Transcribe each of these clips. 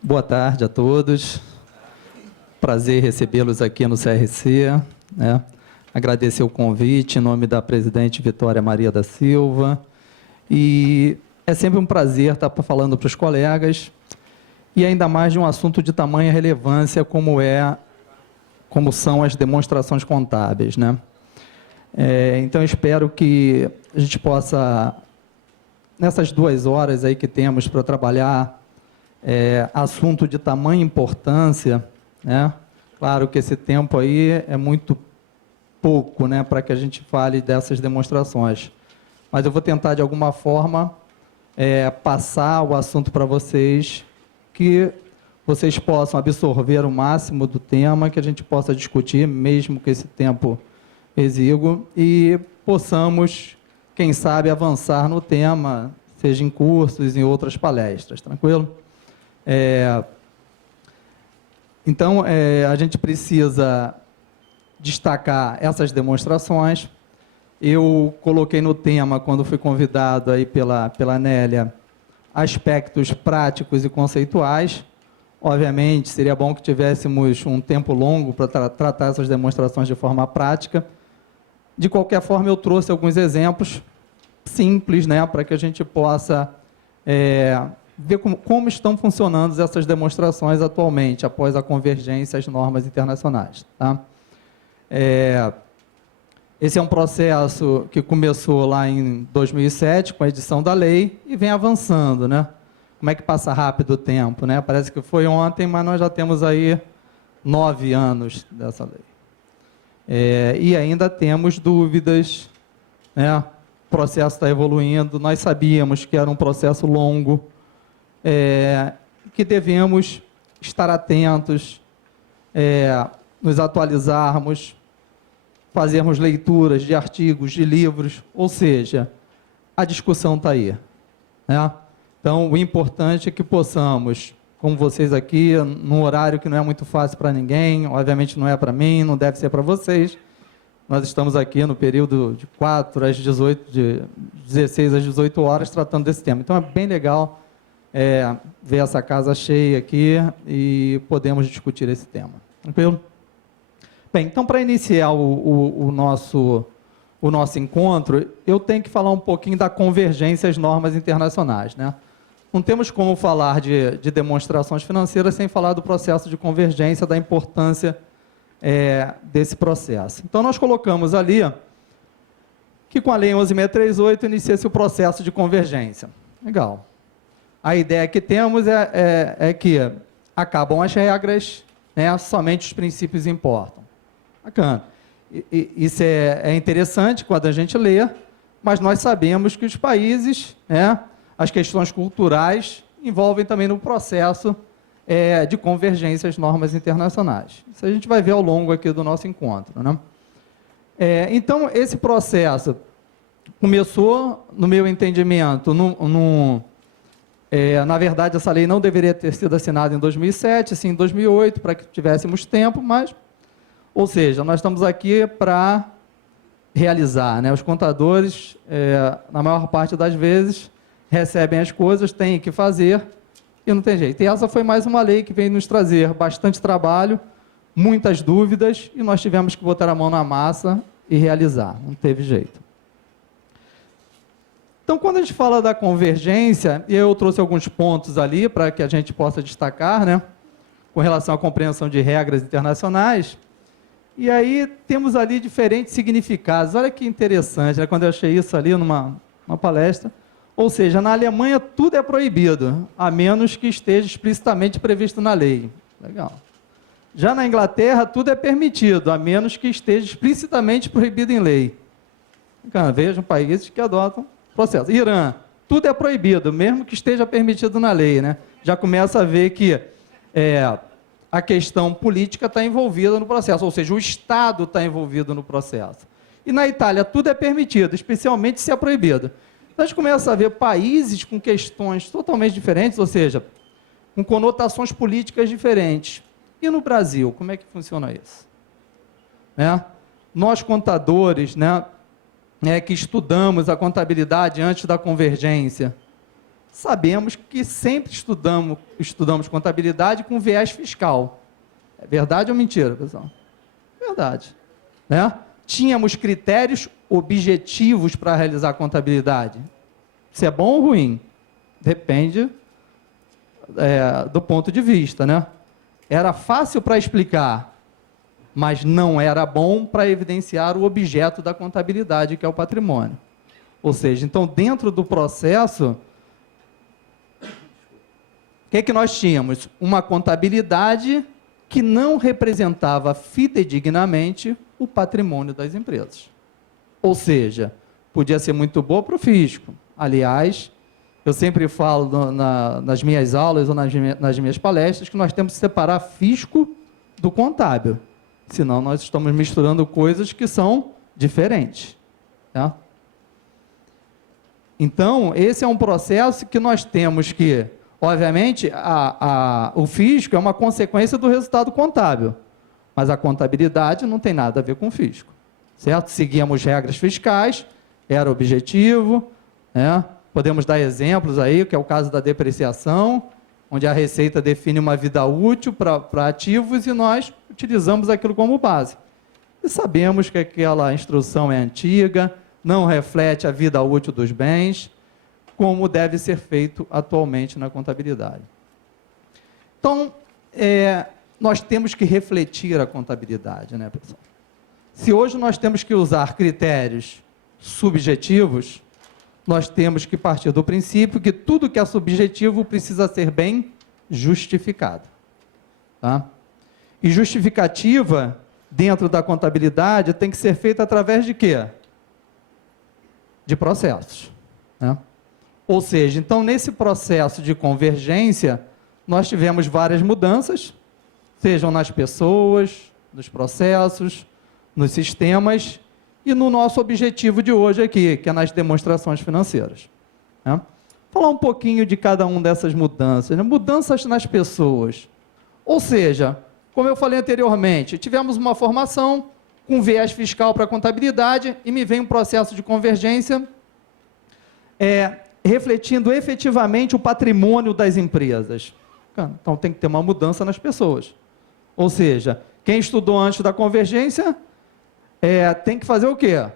Boa tarde a todos. Prazer recebê-los aqui no CRC, né? Agradecer o convite em nome da presidente Vitória Maria da Silva. E é sempre um prazer estar falando para os colegas, e ainda mais de um assunto de tamanha relevância como são as demonstrações contábeis, né? Então, espero que a gente possa, nessas 2 horas aí que temos para trabalhar, assunto de tamanha importância, né? Claro que esse tempo aí é muito pouco, né, para que a gente fale dessas demonstrações. Mas eu vou tentar, de alguma forma, passar o assunto para vocês, que vocês possam absorver o máximo do tema, que a gente possa discutir, mesmo com esse tempo exíguo, e possamos, quem sabe, avançar no tema, seja em cursos, em outras palestras, tranquilo? Então, a gente precisa destacar essas demonstrações. Eu coloquei no tema, quando fui convidado aí pela Nélia, aspectos práticos e conceituais. Obviamente, seria bom que tivéssemos um tempo longo para tratar essas demonstrações de forma prática. De qualquer forma, eu trouxe alguns exemplos simples, né, para que a gente possa ver como estão funcionando essas demonstrações atualmente, após a convergência às normas internacionais. Tá? Esse é um processo que começou lá em 2007, com a edição da lei, e vem avançando, né? Como é que passa rápido o tempo, né? Parece que foi ontem, mas nós já temos aí 9 anos dessa lei. E ainda temos dúvidas, né? O processo está evoluindo, nós sabíamos que era um processo longo, que devemos estar atentos, nos atualizarmos, fazermos leituras de artigos, de livros, ou seja, a discussão está aí, né? Então, o importante é que possamos, como vocês aqui, num horário que não é muito fácil para ninguém, obviamente não é para mim, não deve ser para vocês, nós estamos aqui no período de 4 às 18, de 16 às 18 horas, tratando desse tema. Então, é bem legal ver essa casa cheia aqui e podemos discutir esse tema. Tranquilo? Bem, então, para iniciar o nosso encontro, eu tenho que falar um pouquinho da convergência às normas internacionais, né? Não temos como falar de demonstrações financeiras sem falar do processo de convergência, da importância desse processo. Então, nós colocamos ali que com a Lei 11.638 inicia-se o processo de convergência. Legal. A ideia que temos é que acabam as regras, né, somente os princípios importam. Bacana. Isso é interessante quando a gente lê, mas nós sabemos que os países, né, as questões culturais, envolvem também no processo de convergência às normas internacionais. Isso a gente vai ver ao longo aqui do nosso encontro, né? Então, esse processo começou, no meu entendimento, na verdade, essa lei não deveria ter sido assinada em 2007, sim em 2008, para que tivéssemos tempo, mas, ou seja, nós estamos aqui para realizar, né? Os contadores, na maior parte das vezes, recebem as coisas, têm que fazer, e não tem jeito. E essa foi mais uma lei que veio nos trazer bastante trabalho, muitas dúvidas, e nós tivemos que botar a mão na massa e realizar, não teve jeito. Então, quando a gente fala da convergência, eu trouxe alguns pontos ali para que a gente possa destacar, né, com relação à compreensão de regras internacionais, e aí temos ali diferentes significados. Olha que interessante, né, quando eu achei isso ali numa palestra. Ou seja, na Alemanha tudo é proibido, a menos que esteja explicitamente previsto na lei. Legal. Já na Inglaterra, tudo é permitido, a menos que esteja explicitamente proibido em lei. Vejam países que adotam processo. Irã, tudo é proibido, mesmo que esteja permitido na lei, né? Já começa a ver que a questão política está envolvida no processo, ou seja, o Estado está envolvido no processo. E na Itália, tudo é permitido, especialmente se é proibido. Então, a gente começa a ver países com questões totalmente diferentes, ou seja, com conotações políticas diferentes. E no Brasil, como é que funciona isso? Né? Nós, contadores, né, que estudamos a contabilidade antes da convergência, sabemos que sempre estudamos contabilidade com viés fiscal. É verdade ou mentira, pessoal? Verdade. Né? Tínhamos critérios objetivos para realizar a contabilidade. Se é bom ou ruim? Depende do ponto de vista, né? Era fácil para explicar, mas não era bom para evidenciar o objeto da contabilidade, que é o patrimônio. Ou seja, então, dentro do processo, o que nós tínhamos? Uma contabilidade que não representava fidedignamente o patrimônio das empresas. Ou seja, podia ser muito boa para o fisco. Aliás, eu sempre falo nas minhas aulas ou nas minhas palestras que nós temos que separar fisco do contábil. Senão, nós estamos misturando coisas que são diferentes. Tá? Então, esse é um processo que nós temos que, obviamente, o fisco é uma consequência do resultado contábil, mas a contabilidade não tem nada a ver com o fisco, certo? Seguíamos regras fiscais, era objetivo, né? Podemos dar exemplos aí, que é o caso da depreciação, onde a Receita define uma vida útil para ativos e nós utilizamos aquilo como base. E sabemos que aquela instrução é antiga, não reflete a vida útil dos bens, como deve ser feito atualmente na contabilidade. Então, nós temos que refletir a contabilidade, né, pessoal? Se hoje nós temos que usar critérios subjetivos, nós temos que partir do princípio que tudo que é subjetivo precisa ser bem justificado. Tá? E justificativa, dentro da contabilidade, tem que ser feita através de quê? De processos. Né? Ou seja, então, nesse processo de convergência, nós tivemos várias mudanças, sejam nas pessoas, nos processos, nos sistemas e no nosso objetivo de hoje aqui, que é nas demonstrações financeiras. Né? Falar um pouquinho de cada uma dessas mudanças. Né? Mudanças nas pessoas. Ou seja, como eu falei anteriormente, tivemos uma formação com viés fiscal para a contabilidade e me vem um processo de convergência refletindo efetivamente o patrimônio das empresas. Então, tem que ter uma mudança nas pessoas. Ou seja, quem estudou antes da convergência tem que fazer o quê?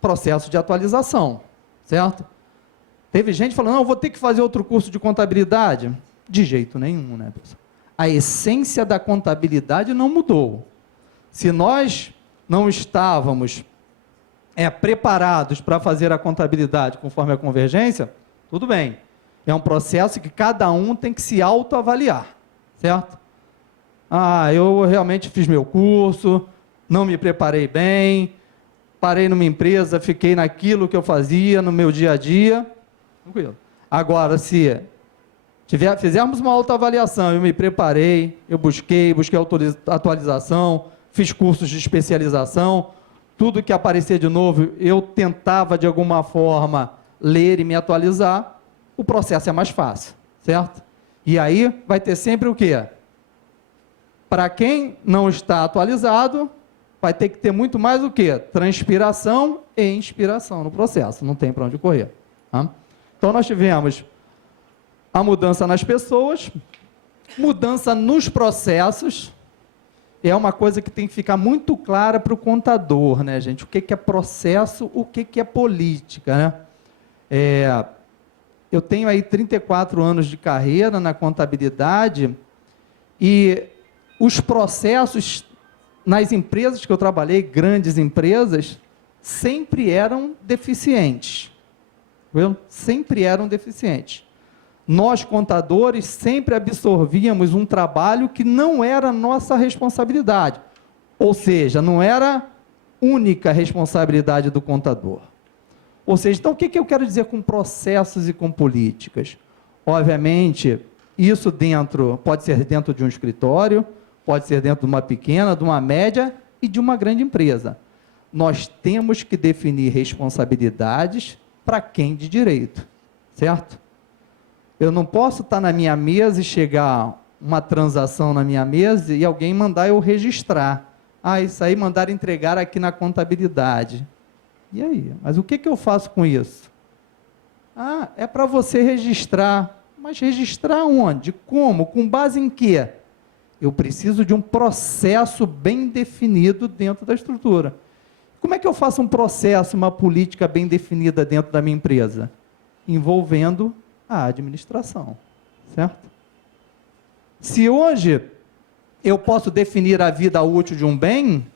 Processo de atualização, certo? Teve gente falando, não, vou ter que fazer outro curso de contabilidade. De jeito nenhum, né, pessoal? A essência da contabilidade não mudou. Se nós não estávamos preparados para fazer a contabilidade conforme a convergência, tudo bem. É um processo que cada um tem que se autoavaliar, certo? Eu realmente fiz meu curso, não me preparei bem, parei numa empresa, fiquei naquilo que eu fazia no meu dia a dia. Tranquilo. Agora, se fizermos uma autoavaliação, eu me preparei, eu busquei atualização, fiz cursos de especialização, tudo que aparecer de novo, eu tentava de alguma forma ler e me atualizar, o processo é mais fácil, certo? E aí vai ter sempre o quê? Para quem não está atualizado, vai ter que ter muito mais o quê? Transpiração e inspiração no processo, não tem para onde correr. Tá? Então, nós tivemos a mudança nas pessoas, mudança nos processos, é uma coisa que tem que ficar muito clara para o contador, né, gente? O que é processo, o que é política, né? Eu tenho aí 34 anos de carreira na contabilidade e os processos nas empresas que eu trabalhei, grandes empresas, sempre eram deficientes. Viu? Sempre eram deficientes. Nós, contadores, sempre absorvíamos um trabalho que não era nossa responsabilidade. Ou seja, não era única responsabilidade do contador. Ou seja, então o que eu quero dizer com processos e com políticas? Obviamente, isso pode ser dentro de um escritório, pode ser dentro de uma pequena, de uma média e de uma grande empresa. Nós temos que definir responsabilidades para quem de direito, certo? Eu não posso estar na minha mesa e chegar uma transação na minha mesa e alguém mandar eu registrar. Isso aí mandaram entregar aqui na contabilidade. E aí? Mas o que eu faço com isso? Ah, é para você registrar. Mas registrar onde? Como? Com base em quê? Eu preciso de um processo bem definido dentro da estrutura. Como é que eu faço um processo, uma política bem definida dentro da minha empresa? Envolvendo a administração, certo? Se hoje eu posso definir a vida útil de um bem,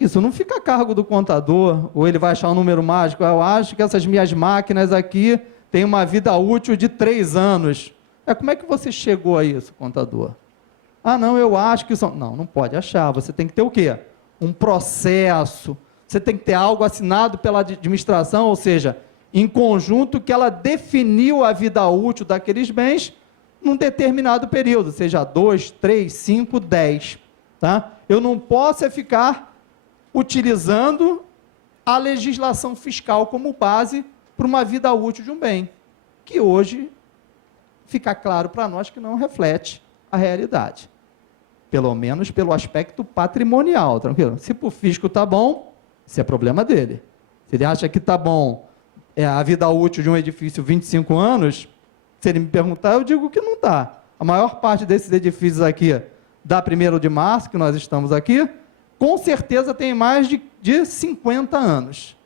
isso não fica a cargo do contador, ou ele vai achar um número mágico. Eu acho que essas minhas máquinas aqui têm uma vida útil de 3 anos. Como é que você chegou a isso, contador? Ah, não, eu acho que são... Não pode achar. Você tem que ter o quê? Um processo. Você tem que ter algo assinado pela administração, ou seja, em conjunto que ela definiu a vida útil daqueles bens num determinado período, seja 2, 3, 5, 10. Tá? Eu não posso ficar utilizando a legislação fiscal como base para uma vida útil de um bem, que hoje fica claro para nós que não reflete a realidade. Pelo menos pelo aspecto patrimonial, tranquilo? Se para o fisco está bom, isso é problema dele. Se ele acha que está bom a vida útil de um edifício 25 anos, se ele me perguntar, eu digo que não está. A maior parte desses edifícios aqui, da 1º de março, que nós estamos aqui, com certeza tem mais de 50 anos.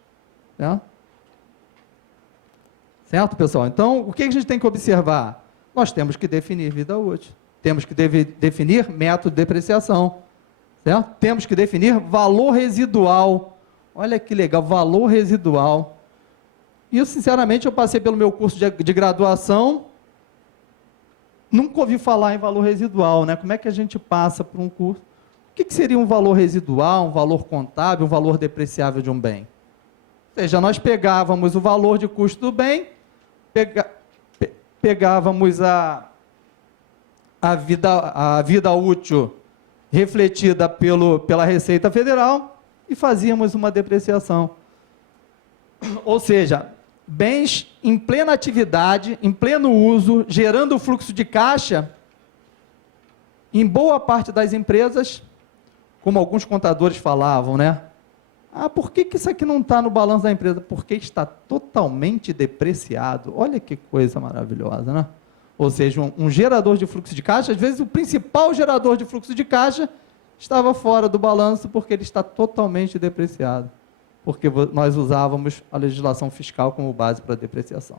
Certo, pessoal? Então, o que a gente tem que observar? Nós temos que definir vida útil. Temos que definir método de depreciação. Certo? Temos que definir valor residual. Olha que legal, valor residual. E, sinceramente, eu passei pelo meu curso de graduação, nunca ouvi falar em valor residual, né? Como é que a gente passa por um curso? O que seria um valor residual, um valor contábil, um valor depreciável de um bem? Ou seja, nós pegávamos o valor de custo do bem, pegávamos a vida útil refletida pela Receita Federal e fazíamos uma depreciação. Ou seja, bens em plena atividade, em pleno uso, gerando fluxo de caixa, em boa parte das empresas, como alguns contadores falavam, né? Ah, por que isso aqui não está no balanço da empresa? Porque está totalmente depreciado. Olha que coisa maravilhosa, né? Ou seja, um gerador de fluxo de caixa, às vezes o principal gerador de fluxo de caixa estava fora do balanço porque ele está totalmente depreciado. Porque nós usávamos a legislação fiscal como base para a depreciação.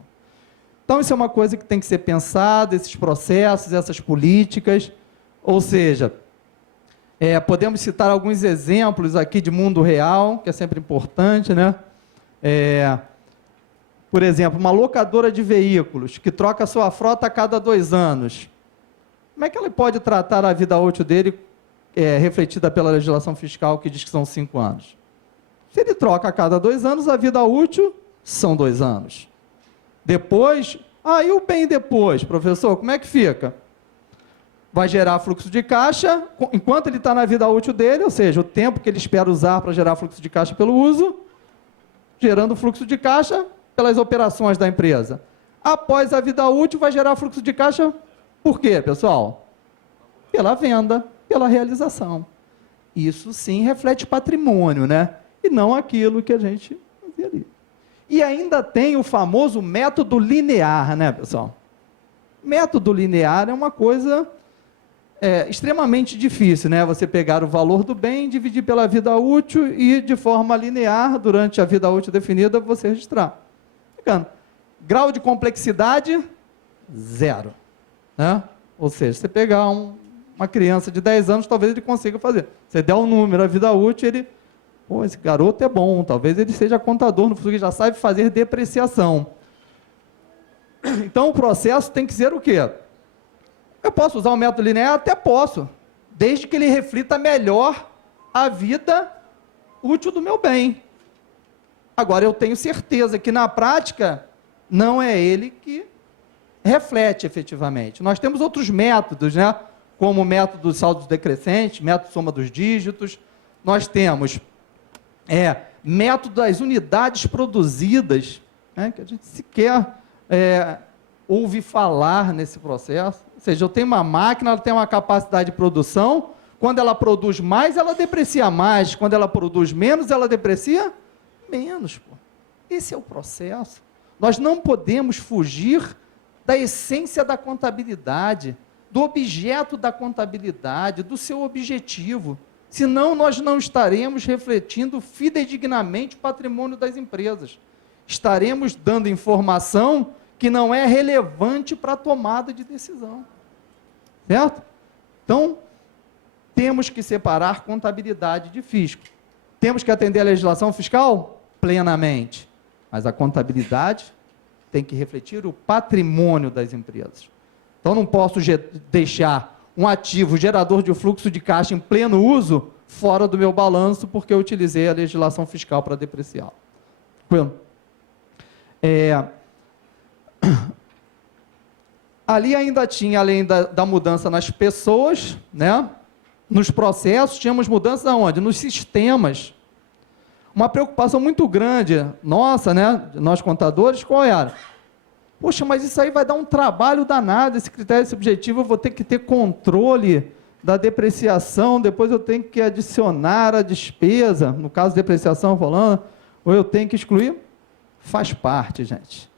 Então, isso é uma coisa que tem que ser pensada, esses processos, essas políticas. Ou seja, podemos citar alguns exemplos aqui de mundo real, que é sempre importante, né? Por exemplo, uma locadora de veículos que troca sua frota a cada 2 anos. Como é que ela pode tratar a vida útil dele, refletida pela legislação fiscal, que diz que são 5 anos? Se ele troca a cada 2 anos, a vida útil são 2 anos. Depois, e o bem depois, professor, como é que fica? Vai gerar fluxo de caixa, enquanto ele está na vida útil dele, ou seja, o tempo que ele espera usar para gerar fluxo de caixa pelo uso, gerando fluxo de caixa pelas operações da empresa. Após a vida útil, vai gerar fluxo de caixa por quê, pessoal? Pela venda, pela realização. Isso sim reflete patrimônio, né? E não aquilo que a gente fazia ali. E ainda tem o famoso método linear, né, pessoal? Método linear é uma coisa extremamente difícil, né? Você pegar o valor do bem, dividir pela vida útil e, de forma linear, durante a vida útil definida, você registrar. Ficando. Grau de complexidade, 0. Né? Ou seja, você pegar uma criança de 10 anos, talvez ele consiga fazer. Você der um número, a vida útil, ele... Pô, esse garoto é bom, talvez ele seja contador no futuro, que já sabe fazer depreciação. Então, o processo tem que ser o quê? Eu posso usar o método linear? Até posso, desde que ele reflita melhor a vida útil do meu bem. Agora, eu tenho certeza que, na prática, não é ele que reflete efetivamente. Nós temos outros métodos, né? Como o método dos saldos decrescentes, método soma dos dígitos. Nós temos método das unidades produzidas, né? Que a gente sequer ouve falar nesse processo. Ou seja, eu tenho uma máquina, ela tem uma capacidade de produção, quando ela produz mais, ela deprecia mais, quando ela produz menos, ela deprecia menos. Pô. Esse é o processo. Nós não podemos fugir da essência da contabilidade, do objeto da contabilidade, do seu objetivo. Senão, nós não estaremos refletindo fidedignamente o patrimônio das empresas. Estaremos dando informação que não é relevante para a tomada de decisão. Certo? Então, temos que separar contabilidade de fisco. Temos que atender a legislação fiscal? Plenamente. Mas a contabilidade tem que refletir o patrimônio das empresas. Então, não posso deixar um ativo gerador de fluxo de caixa em pleno uso fora do meu balanço, porque eu utilizei a legislação fiscal para depreciá-lo. Ali ainda tinha, além da mudança nas pessoas, né? Nos processos, tínhamos mudanças aonde? Nos sistemas. Uma preocupação muito grande nossa, né? Nós contadores, qual era? Poxa, mas isso aí vai dar um trabalho danado, esse critério, esse objetivo, eu vou ter que ter controle da depreciação, depois eu tenho que adicionar a despesa, no caso de depreciação falando, ou eu tenho que excluir. Faz parte, gente.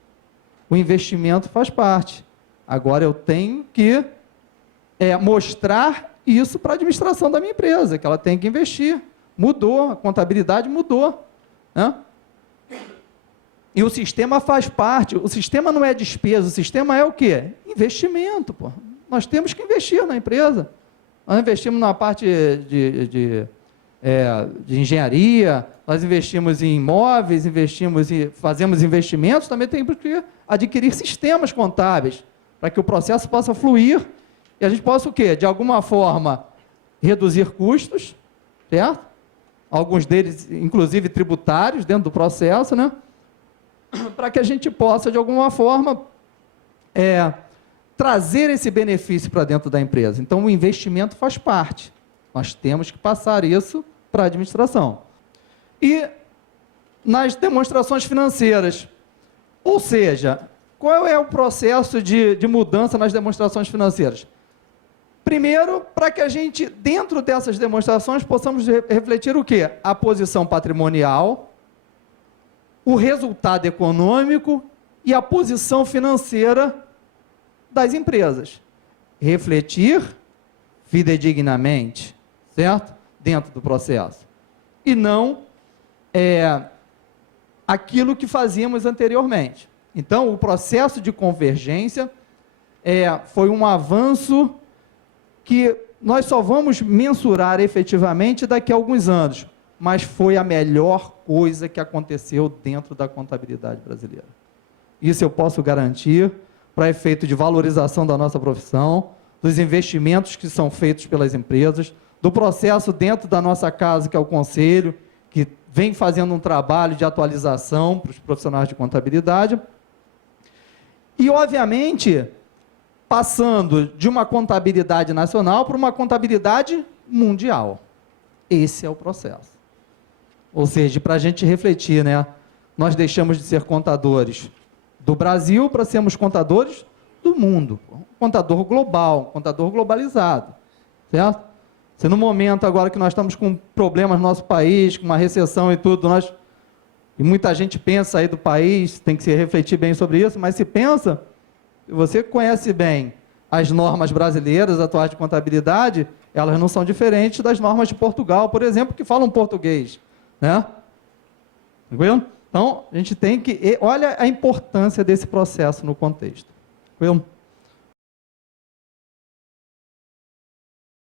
O investimento faz parte. Agora eu tenho que mostrar isso para a administração da minha empresa, que ela tem que investir. Mudou, a contabilidade mudou, né? E o sistema faz parte. O sistema não é despesa, o sistema é o quê? Investimento, pô. Nós temos que investir na empresa. Nós investimos na parte de engenharia, nós investimos em imóveis, fazemos investimentos, também temos que adquirir sistemas contábeis, para que o processo possa fluir e a gente possa o quê? De alguma forma, reduzir custos, certo? Alguns deles, inclusive, tributários dentro do processo, né? Para que a gente possa, de alguma forma, trazer esse benefício para dentro da empresa. Então, o investimento faz parte. Nós temos que passar isso para a administração. E nas demonstrações financeiras, ou seja, qual é o processo de mudança nas demonstrações financeiras? Primeiro, para que a gente, dentro dessas demonstrações, possamos refletir o quê? A posição patrimonial, o resultado econômico e a posição financeira das empresas. Refletir fidedignamente, certo? Dentro do processo. E não aquilo que fazíamos anteriormente. Então, o processo de convergência foi um avanço que nós só vamos mensurar efetivamente daqui a alguns anos, mas foi a melhor coisa que aconteceu dentro da contabilidade brasileira. Isso eu posso garantir, para efeito de valorização da nossa profissão, dos investimentos que são feitos pelas empresas, do processo dentro da nossa casa, que é o Conselho, que vem fazendo um trabalho de atualização para os profissionais de contabilidade. E, obviamente, passando de uma contabilidade nacional para uma contabilidade mundial. Esse é o processo. Ou seja, para a gente refletir, né? Nós deixamos de ser contadores do Brasil para sermos contadores do mundo. Um contador global, um contador globalizado. Certo? Se no momento agora que nós estamos com problemas no nosso país, com uma recessão e tudo, e muita gente pensa sair do país, tem que se refletir bem sobre isso, mas se pensa, você conhece bem as normas brasileiras atuais de contabilidade, elas não são diferentes das normas de Portugal, por exemplo, que falam português, né? Tranquilo? Então, a gente tem que... Olha a importância desse processo no contexto. Tranquilo?